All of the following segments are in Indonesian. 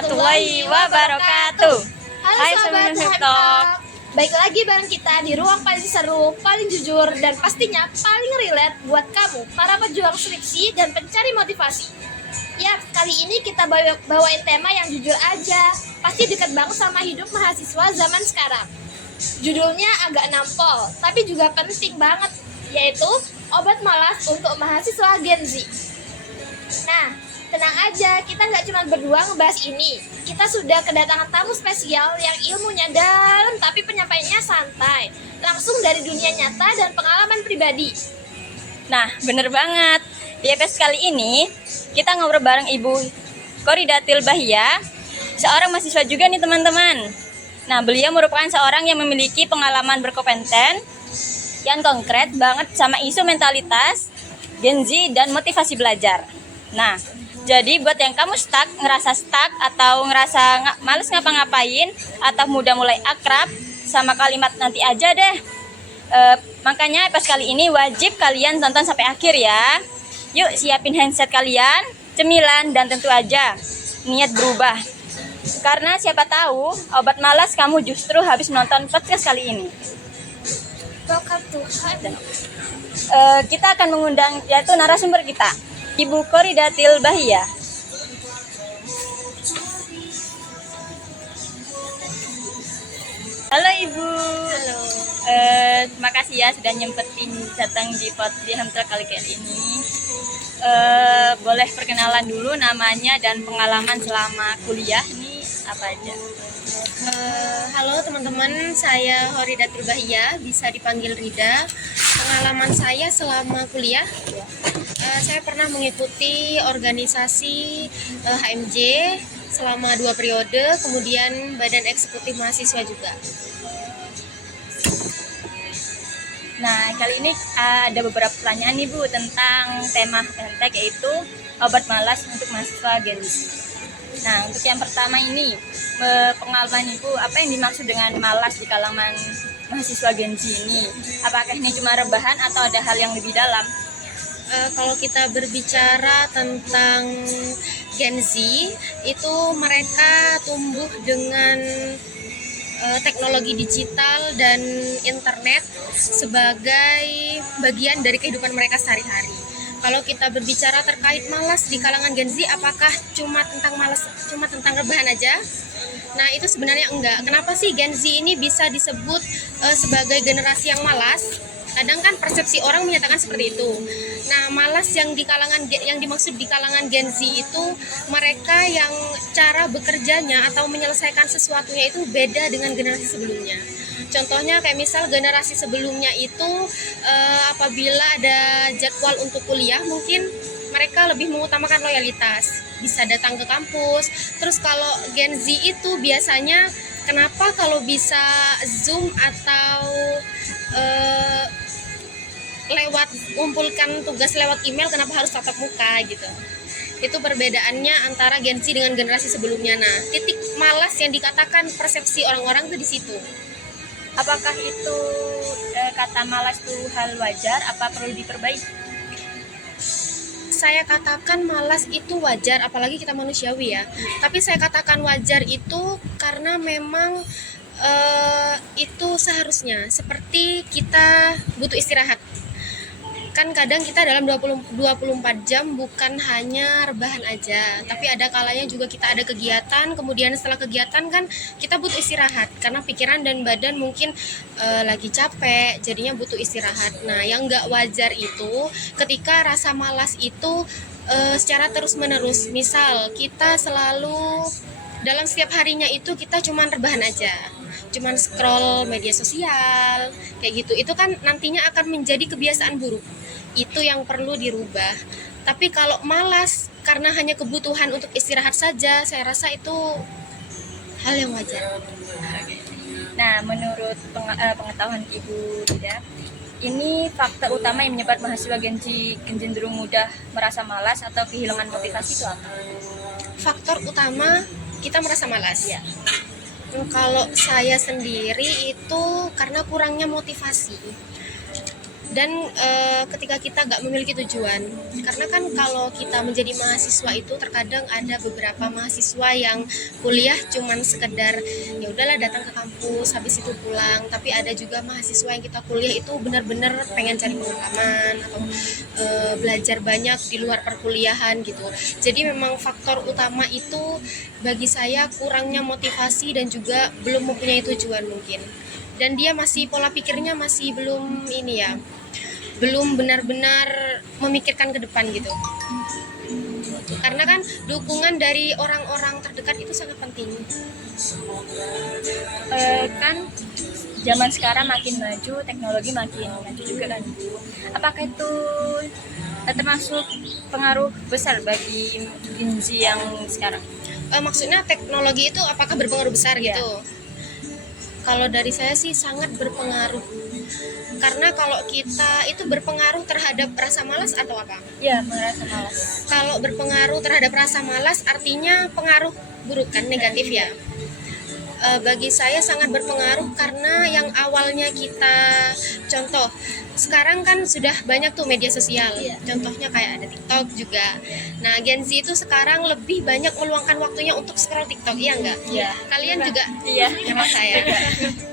warahmatullahi wabarakatuh. Hai Sobat Heptalk. Baik lagi bareng kita di ruang paling seru, paling jujur, dan pastinya paling relate buat kamu, para pejuang skripsi dan pencari motivasi. Ya, kali ini kita bawain tema yang jujur aja, pasti dekat banget sama hidup mahasiswa zaman sekarang. Judulnya agak nampol, tapi juga penting banget, yaitu obat malas untuk mahasiswa Gen Z. Nah, tenang aja, kita nggak cuma berdua ngebahas ini. Kita sudah kedatangan tamu spesial yang ilmunya dalam tapi penyampaiannya santai. Langsung dari dunia nyata dan pengalaman pribadi. Nah, bener banget. Di episode kali ini, kita ngobrol bareng Ibu Khoridatil Bahia, seorang mahasiswa juga nih teman-teman. Nah, beliau merupakan seorang yang memiliki pengalaman berkompeten yang konkret banget sama isu mentalitas, Gen Z, dan motivasi belajar. Nah, jadi buat yang kamu ngerasa stuck atau ngerasa males ngapa-ngapain atau mudah mulai akrab sama kalimat nanti aja deh. Makanya episode kali ini wajib kalian tonton sampai akhir ya. Yuk siapin handset kalian, cemilan, dan tentu aja niat berubah. Karena siapa tahu obat malas kamu justru habis menonton podcast kali ini. Welcome to Heptalk. Kita akan mengundang yaitu narasumber kita, Ibu Khoridatil Bahia. Halo Ibu. Halo. Terima kasih ya sudah nyempetin datang di Heptalk kali ini. Boleh perkenalan dulu namanya dan pengalaman selama kuliah ini apa aja? Halo teman-teman, saya Khoridatil Bahia, bisa dipanggil Rida. Pengalaman saya selama kuliah, saya pernah mengikuti organisasi HMJ selama 2 periode, kemudian Badan Eksekutif Mahasiswa juga. Nah, kali ini ada beberapa pertanyaan nih Bu tentang tema Heptalk, yaitu obat malas untuk mahasiswa Gen Z. Nah, untuk yang pertama ini, pengalaman Ibu, apa yang dimaksud dengan malas di kalangan mahasiswa Gen Z ini? Apakah ini cuma rebahan atau ada hal yang lebih dalam? Kalau kita berbicara tentang Gen Z, itu mereka tumbuh dengan teknologi digital dan internet sebagai bagian dari kehidupan mereka sehari-hari. Kalau kita berbicara terkait malas di kalangan Gen Z, apakah cuma tentang rebahan aja? Nah, itu sebenarnya enggak. Kenapa sih Gen Z ini bisa disebut sebagai generasi yang malas? Kadang kan persepsi orang menyatakan seperti itu. Nah, malas yang dimaksud di kalangan Gen Z itu mereka yang cara bekerjanya atau menyelesaikan sesuatunya itu beda dengan generasi sebelumnya. Contohnya kayak misal generasi sebelumnya itu apabila ada jadwal untuk kuliah, mungkin mereka lebih mengutamakan loyalitas, bisa datang ke kampus. Terus kalau Gen Z itu biasanya kenapa kalau bisa Zoom atau lewat kumpulkan tugas lewat email, kenapa harus tatap muka gitu. Itu perbedaannya antara Gen Z dengan generasi sebelumnya. Nah, titik malas yang dikatakan persepsi orang-orang itu di situ. Apakah itu kata malas itu hal wajar, apa perlu diperbaiki? Saya katakan malas itu wajar, apalagi kita manusiawi ya. Tapi saya katakan wajar itu karena memang itu seharusnya. Seperti kita butuh istirahat. Kan kadang kita dalam 24 jam bukan hanya rebahan aja, tapi ada kalanya juga kita ada kegiatan, kemudian setelah kegiatan kan kita butuh istirahat karena pikiran dan badan mungkin lagi capek, jadinya butuh istirahat. Nah, yang nggak wajar itu ketika rasa malas itu secara terus-menerus. Misal kita selalu dalam setiap harinya itu kita cuman rebahan aja, cuman scroll media sosial kayak gitu, itu kan nantinya akan menjadi kebiasaan buruk. Itu yang perlu dirubah. Tapi kalau malas karena hanya kebutuhan untuk istirahat saja, saya rasa itu hal yang wajar. Nah, menurut pengetahuan Ibu Rida, ini faktor utama yang menyebabkan mahasiswa Gen Z cenderung mudah merasa malas atau kehilangan motivasi itu apa? Faktor utama kita merasa malas. Ya. Kalau saya sendiri itu karena kurangnya motivasi. dan ketika kita nggak memiliki tujuan, karena kan kalau kita menjadi mahasiswa itu terkadang ada beberapa mahasiswa yang kuliah cuman sekedar ya udahlah datang ke kampus habis itu pulang, tapi ada juga mahasiswa yang kita kuliah itu benar-benar pengen cari pengalaman atau belajar banyak di luar perkuliahan gitu. Jadi memang faktor utama itu bagi saya kurangnya motivasi dan juga belum mempunyai tujuan mungkin, dan dia masih pola pikirnya masih belum ini ya, belum benar-benar memikirkan ke depan gitu. Karena kan dukungan dari orang-orang terdekat itu sangat penting. Kan zaman sekarang makin maju, teknologi makin maju juga kan. Apakah itu termasuk pengaruh besar bagi Gen Z yang sekarang? Maksudnya teknologi itu apakah berpengaruh besar gitu? Kalau dari saya sih sangat berpengaruh. Karena kalau kita itu berpengaruh terhadap rasa malas atau apa? Ya, merasa malas. Kalau berpengaruh terhadap rasa malas artinya pengaruh buruk kan, negatif ya. Bagi saya sangat berpengaruh karena yang awalnya kita contoh sekarang kan sudah banyak tuh media sosial, contohnya kayak ada TikTok juga. Nah, Gen Z itu sekarang lebih banyak meluangkan waktunya untuk scroll TikTok, iya enggak? Iya. Kalian juga? Iya. Sama saya.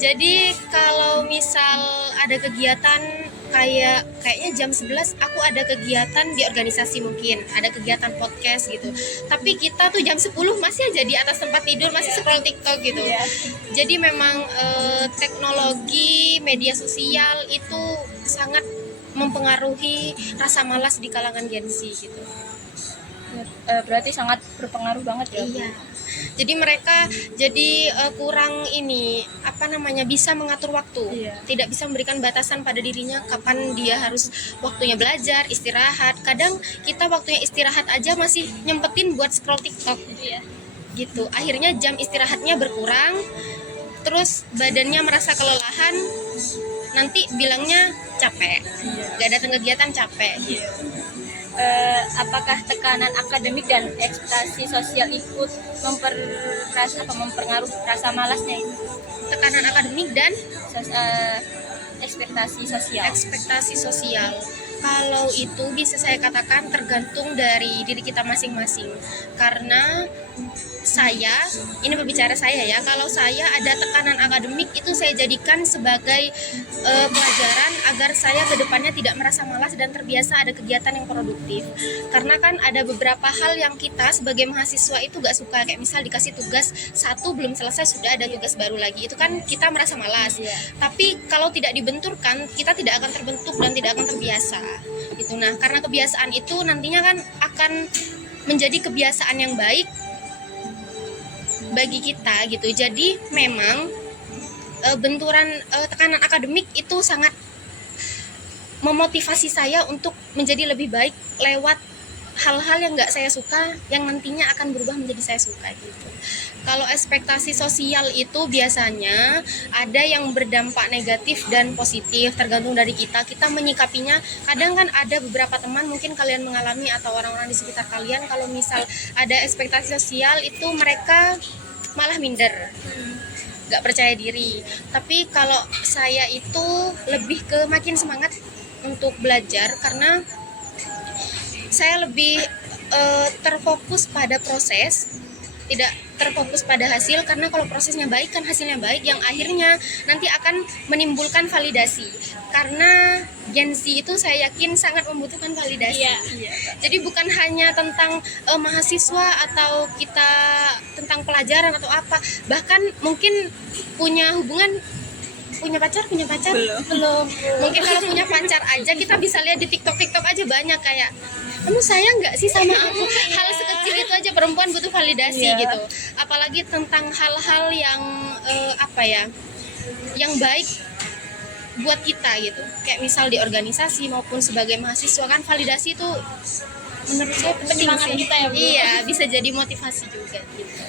Jadi kalau misal ada kegiatan kayaknya jam 11 aku ada kegiatan di organisasi, mungkin ada kegiatan podcast gitu, tapi kita tuh jam 10 masih aja di atas tempat tidur masih scroll TikTok gitu. Jadi memang teknologi media sosial itu sangat mempengaruhi rasa malas di kalangan Gen Z gitu. Berarti sangat berpengaruh banget ya. Iya. Jadi mereka kurang ini bisa mengatur waktu. Iya. Tidak bisa memberikan batasan pada dirinya kapan dia harus waktunya belajar, istirahat. Kadang kita waktunya istirahat aja masih nyempetin buat scroll TikTok. Iya. Gitu. Akhirnya jam istirahatnya berkurang. Terus badannya merasa kelelahan. Nanti bilangnya capek. Gak datang kegiatan capek gitu. Apakah tekanan akademik dan ekspektasi sosial ikut mempengaruhi rasa malasnya itu? Tekanan akademik dan ekspektasi sosial. Ekspektasi sosial. Kalau itu bisa saya katakan tergantung dari diri kita masing-masing. Karena ini berbicara saya ya, kalau saya ada tekanan akademik itu saya jadikan sebagai pelajaran agar saya ke depannya tidak merasa malas dan terbiasa ada kegiatan yang produktif. Karena kan ada beberapa hal yang kita sebagai mahasiswa itu gak suka, kayak misal dikasih tugas satu belum selesai sudah ada tugas baru lagi, itu kan kita merasa malas. Tapi kalau tidak dibenturkan, kita tidak akan terbentuk dan tidak akan terbiasa gitu. Nah, karena kebiasaan itu nantinya kan akan menjadi kebiasaan yang baik bagi kita gitu. Jadi memang benturan tekanan akademik itu sangat memotivasi saya untuk menjadi lebih baik lewat hal-hal yang nggak saya suka yang nantinya akan berubah menjadi saya suka gitu. Kalau ekspektasi sosial itu biasanya ada yang berdampak negatif dan positif, tergantung dari kita menyikapinya. Kadang kan ada beberapa teman, mungkin kalian mengalami atau orang-orang di sekitar kalian, kalau misal ada ekspektasi sosial itu mereka malah minder, nggak percaya diri. Tapi kalau saya itu lebih ke makin semangat untuk belajar karena saya lebih terfokus pada proses, tidak terfokus pada hasil. Karena kalau prosesnya baik kan hasilnya baik, yang akhirnya nanti akan menimbulkan validasi. Karena Gen Z itu saya yakin sangat membutuhkan validasi. Jadi bukan hanya tentang mahasiswa atau kita tentang pelajaran atau apa, bahkan mungkin punya hubungan, punya pacar belum. Mungkin kalau punya pacar aja kita bisa lihat di TikTok aja banyak kayak, kamu sayang nggak sih sama aku? Hal sekecil itu aja perempuan butuh validasi gitu. Apalagi tentang hal-hal yang yang baik buat kita gitu. Kayak misal di organisasi maupun sebagai mahasiswa kan validasi itu menurut saya penting sih. Kita ya, Bu. Iya, bisa jadi motivasi juga gitu.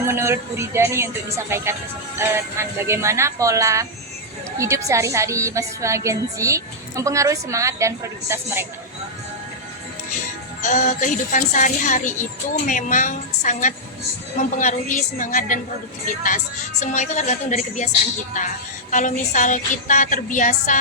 Menurut Bu Rida nih, untuk disampaikan ke teman, bagaimana pola hidup sehari-hari mahasiswa Gen Z mempengaruhi semangat dan produktivitas mereka? Kehidupan sehari-hari itu memang sangat mempengaruhi semangat dan produktivitas. Semua itu tergantung dari kebiasaan kita. Kalau misal kita terbiasa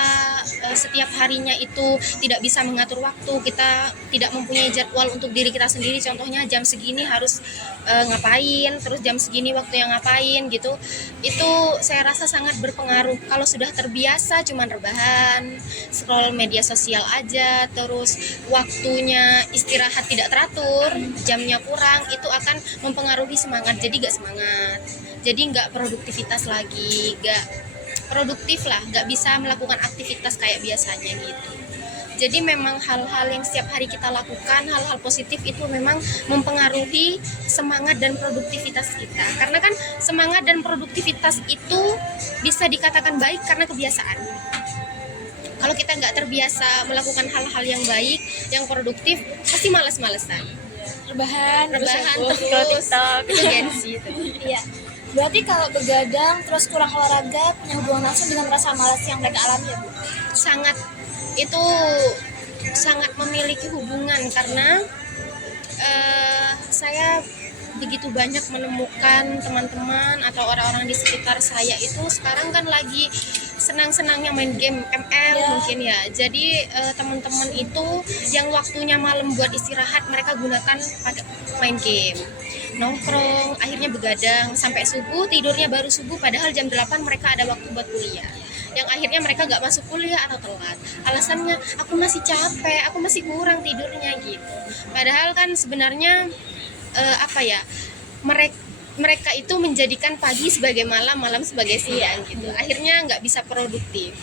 setiap harinya itu tidak bisa mengatur waktu, kita tidak mempunyai jadwal untuk diri kita sendiri, contohnya jam segini harus ngapain, terus jam segini waktu yang ngapain gitu, itu saya rasa sangat berpengaruh. Kalau sudah terbiasa cuman rebahan, scroll media sosial aja, terus waktunya istirahat tidak teratur, jamnya kurang, itu akan mempengaruhi semangat, jadi gak semangat, jadi nggak produktivitas lagi, nggak produktif lah, nggak bisa melakukan aktivitas kayak biasanya gitu. Jadi memang hal-hal yang setiap hari kita lakukan, hal-hal positif itu memang mempengaruhi semangat dan produktivitas kita. Karena kan semangat dan produktivitas itu bisa dikatakan baik karena kebiasaan. Kalau kita nggak terbiasa melakukan hal-hal yang baik, yang produktif, pasti males-malesan. Rebahan Rebahan Scroll terus, TikTok. itu gengsi itu. Iya. Berarti kalau begadang terus kurang olahraga punya hubungan langsung dengan rasa malas yang mereka alami ya, Bu? Sangat, itu sangat memiliki hubungan karena saya begitu banyak menemukan teman-teman atau orang-orang di sekitar saya itu sekarang kan lagi senang-senangnya main game ML mungkin ya. Jadi teman-teman itu yang waktunya malam buat istirahat mereka gunakan pada main game, nongkrong, akhirnya begadang sampai subuh, tidurnya baru subuh, padahal jam 8 mereka ada waktu buat kuliah, yang akhirnya mereka gak masuk kuliah atau telat, alasannya aku masih capek, aku masih kurang tidurnya gitu. Padahal kan sebenarnya mereka itu menjadikan pagi sebagai malam, malam sebagai siang gitu, akhirnya nggak bisa produktif.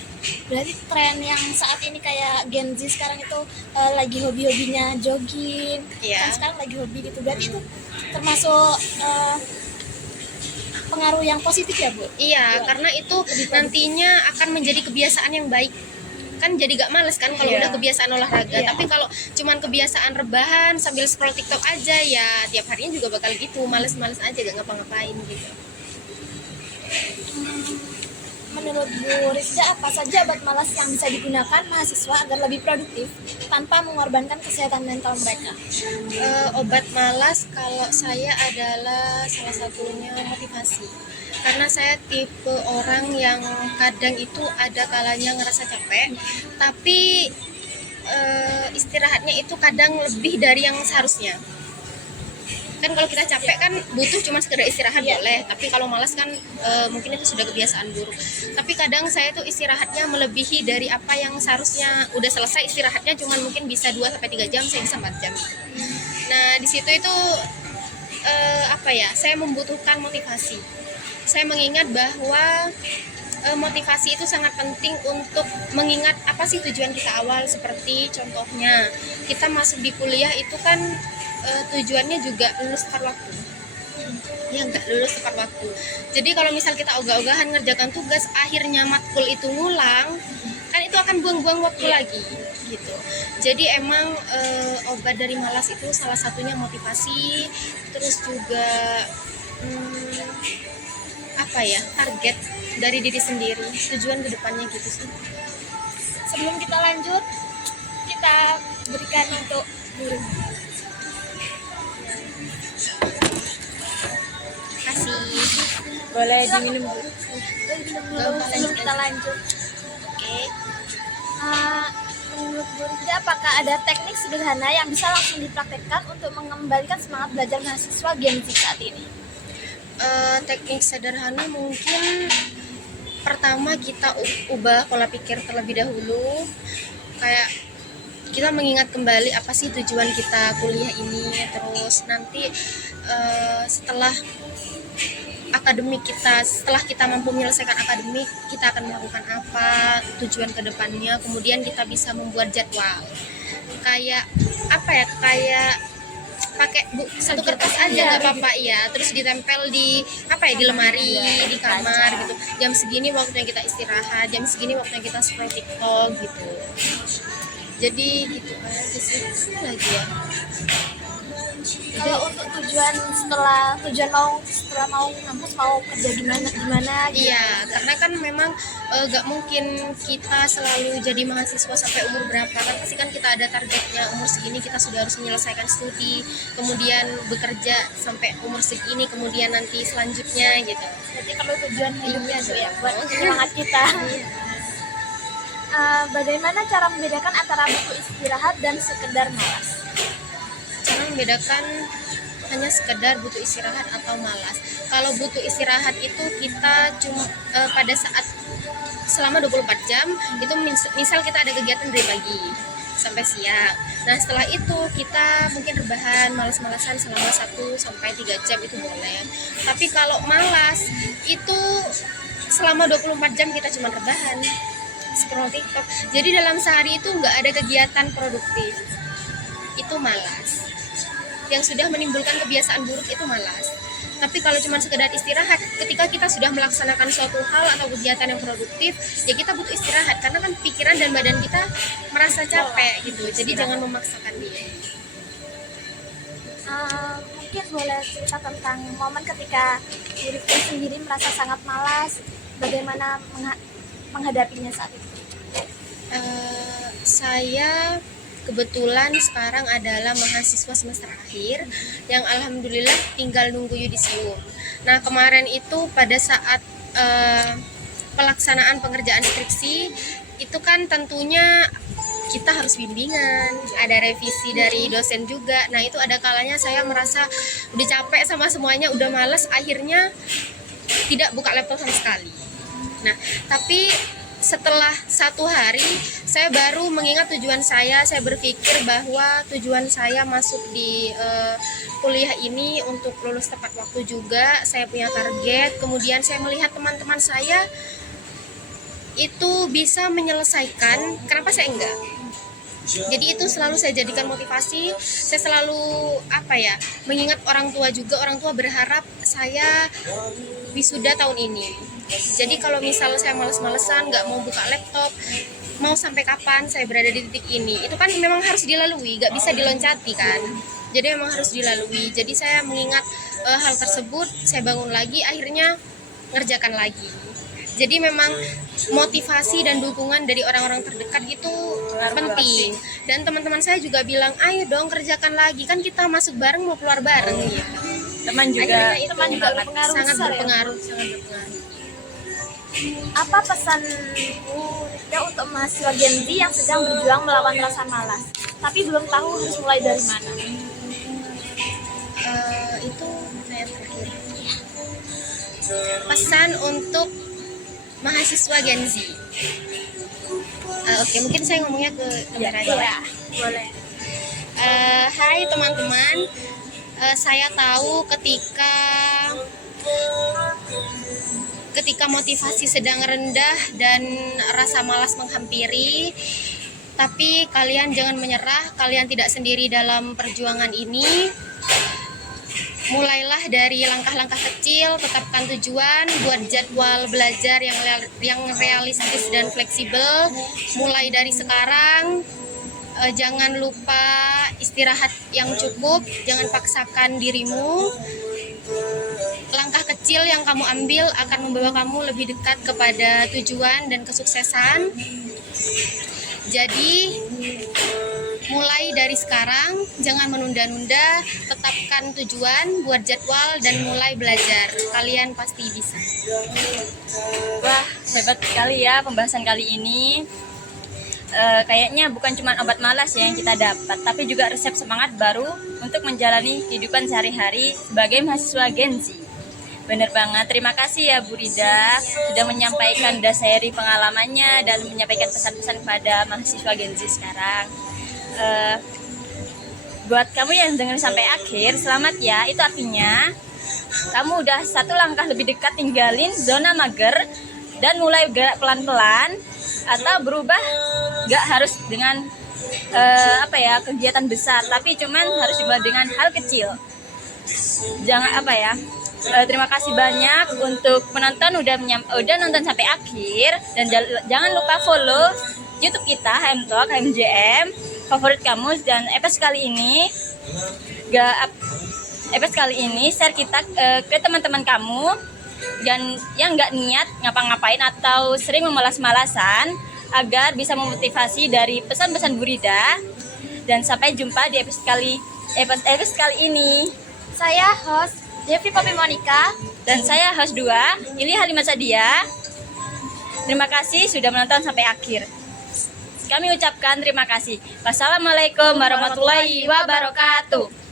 Berarti tren yang saat ini kayak Gen Z sekarang itu lagi hobi-hobinya jogging, Iya. kan sekarang lagi hobi gitu. Berarti itu termasuk pengaruh yang positif ya, Bu? Iya, karena itu nantinya akan menjadi kebiasaan yang baik. Kan jadi gak males kan kalau Iya. udah kebiasaan olahraga. Iya. Tapi kalau cuman kebiasaan rebahan sambil scroll TikTok aja, ya tiap harinya juga bakal gitu, males-males aja gak ngapa-ngapain gitu. Menurut Bu Rizda, apa saja obat malas yang bisa digunakan mahasiswa agar lebih produktif tanpa mengorbankan kesehatan mental mereka? Obat malas kalau saya adalah salah satunya motivasi. Karena saya tipe orang yang kadang itu ada kalanya ngerasa capek, tapi istirahatnya itu kadang lebih dari yang seharusnya. Kan kalau kita capek kan butuh cuma sekedar istirahat boleh, tapi kalau malas kan mungkin itu sudah kebiasaan buruk. Tapi kadang saya tuh istirahatnya melebihi dari apa yang seharusnya. Udah selesai istirahatnya cuma mungkin bisa 2-3 jam, saya bisa 4 jam. Nah di situ itu saya membutuhkan motivasi. Saya mengingat bahwa motivasi itu sangat penting untuk mengingat apa sih tujuan kita awal. Seperti contohnya kita masuk di kuliah itu kan tujuannya juga lulus tepat waktu, ya nggak lulus tepat waktu. Jadi kalau misal kita ogah-ogahan ngerjakan tugas, akhirnya matkul itu ngulang, kan itu akan buang-buang waktu lagi gitu. Jadi emang obat dari malas itu salah satunya motivasi, terus juga target dari diri sendiri, tujuan kedepannya gitu sih. Sebelum kita lanjut, kita berikan untuk guru. Kasih. Boleh diminum, Bu. Sebelum kita lanjut. Oke. Menurut Bu Rizda, apakah ada teknik sederhana yang bisa langsung dipraktekkan untuk mengembalikan semangat belajar mahasiswa Gen Z saat ini? Teknik sederhana mungkin pertama kita ubah pola pikir terlebih dahulu, kayak kita mengingat kembali apa sih tujuan kita kuliah ini, terus nanti setelah kita mampu menyelesaikan akademik, kita akan melakukan apa, tujuan kedepannya, kemudian kita bisa membuat jadwal kayak pakai satu kertas aja nggak apa-apa ya, terus ditempel di di lemari, di kamar gitu. Jam segini waktunya kita istirahat, jam segini waktunya kita scroll TikTok gitu. Jadi gitu aja sih lagi ya. Kalau untuk tujuan mau kampus mau kerja gimana gitu. Iya, karena kan memang gak mungkin kita selalu jadi mahasiswa sampai umur berapa kan, pasti kan kita ada targetnya, umur segini kita sudah harus menyelesaikan studi, kemudian bekerja sampai umur segini, kemudian nanti selanjutnya gitu. Jadi perlu tujuan hidupnya tuh ya buat semangat kita. Bagaimana cara membedakan antara butuh istirahat dan sekedar malas? Cara membedakan hanya sekedar butuh istirahat atau malas. Kalau butuh istirahat itu kita cuma pada saat selama 24 jam itu misal kita ada kegiatan dari pagi sampai siang. Nah, setelah itu kita mungkin rebahan, malas-malasan selama 1 sampai 3 jam itu boleh. Tapi kalau malas itu selama 24 jam kita cuma rebahan, scroll TikTok. Jadi dalam sehari itu nggak ada kegiatan produktif. Itu malas. Yang sudah menimbulkan kebiasaan buruk itu malas. Tapi kalau cuma sekedar istirahat, ketika kita sudah melaksanakan suatu hal atau kegiatan yang produktif, ya kita butuh istirahat karena kan pikiran dan badan kita merasa capek gitu. Jadi jangan memaksakan diri. Mungkin boleh cerita tentang momen ketika diri kita sendiri merasa sangat malas, bagaimana menghadapinya saat itu? Saya kebetulan sekarang adalah mahasiswa semester akhir yang alhamdulillah tinggal nunggu yudisium. Nah, kemarin itu pada saat pelaksanaan pengerjaan skripsi itu kan tentunya kita harus bimbingan, ada revisi dari dosen juga. Nah, itu ada kalanya saya merasa udah capek sama semuanya, udah males, akhirnya tidak buka laptop sama sekali. Nah, tapi setelah 1 hari saya baru mengingat tujuan saya berpikir bahwa tujuan saya masuk di kuliah ini untuk lulus tepat waktu juga, saya punya target, kemudian saya melihat teman-teman saya itu bisa menyelesaikan, kenapa saya enggak? Jadi itu selalu saya jadikan motivasi, saya selalu mengingat orang tua juga, orang tua berharap saya wisuda tahun ini. Jadi kalau misal saya males-malesan, nggak mau buka laptop, mau sampai kapan saya berada di titik ini, itu kan memang harus dilalui, nggak bisa diloncati kan. Jadi memang harus dilalui. Jadi saya mengingat hal tersebut, saya bangun lagi, akhirnya ngerjakan lagi. Jadi memang motivasi dan dukungan dari orang-orang terdekat itu penting. Dan teman-teman saya juga bilang, ayo dong kerjakan lagi, kan kita masuk bareng mau keluar bareng gitu. Teman juga berpengaruh sangat besar ya? berpengaruh. Apa pesanmu Rifda untuk mahasiswa Gen Z yang sedang berjuang melawan rasa malas, tapi belum tahu harus mulai dari mana? Itu pertanyaan terakhir. Pesan untuk mahasiswa Gen Z. Oke, mungkin saya ngomongnya ke kamera aja. Ya, boleh. Hai teman-teman, saya tahu ketika motivasi sedang rendah dan rasa malas menghampiri, tapi kalian jangan menyerah, kalian tidak sendiri dalam perjuangan ini. Mulailah dari langkah-langkah kecil, tetapkan tujuan, buat jadwal belajar yang realistis dan fleksibel. Mulai dari sekarang, jangan lupa istirahat yang cukup, jangan paksakan dirimu. Langkah kecil yang kamu ambil akan membawa kamu lebih dekat kepada tujuan dan kesuksesan. Jadi mulai dari sekarang, jangan menunda-nunda, tetapkan tujuan, buat jadwal, dan mulai belajar. Kalian pasti bisa. Wah, hebat sekali ya pembahasan kali ini. Kayaknya bukan cuma obat malas ya yang kita dapat, tapi juga resep semangat baru untuk menjalani kehidupan sehari-hari sebagai mahasiswa Gen Z. Bener banget, terima kasih ya Bu Rida sudah menyampaikan, sudah sharing pengalamannya dan menyampaikan pesan-pesan kepada mahasiswa Gen Z sekarang. Buat kamu yang dengar sampai akhir, selamat ya. Itu artinya kamu udah 1 langkah lebih dekat tinggalin zona mager dan mulai gerak pelan-pelan atau berubah. Gak harus dengan kegiatan besar, tapi cuman harus dimulai dengan hal kecil. Jangan terima kasih banyak untuk penonton udah nonton sampai akhir, dan jangan lupa follow YouTube kita HM Talk HMJM favorit kamu, dan episode kali ini episode kali ini share kita ke teman-teman kamu dan yang nggak niat ngapa-ngapain atau sering memalas-malasan, agar bisa memotivasi dari pesan-pesan Bu Rida. Dan sampai jumpa di episode kali ini. Saya host Devi Poppy Monica. Dan saya host 2, Ili Halimah Sadia. Terima kasih sudah menonton sampai akhir. Kami ucapkan terima kasih. Wassalamualaikum warahmatullahi wabarakatuh.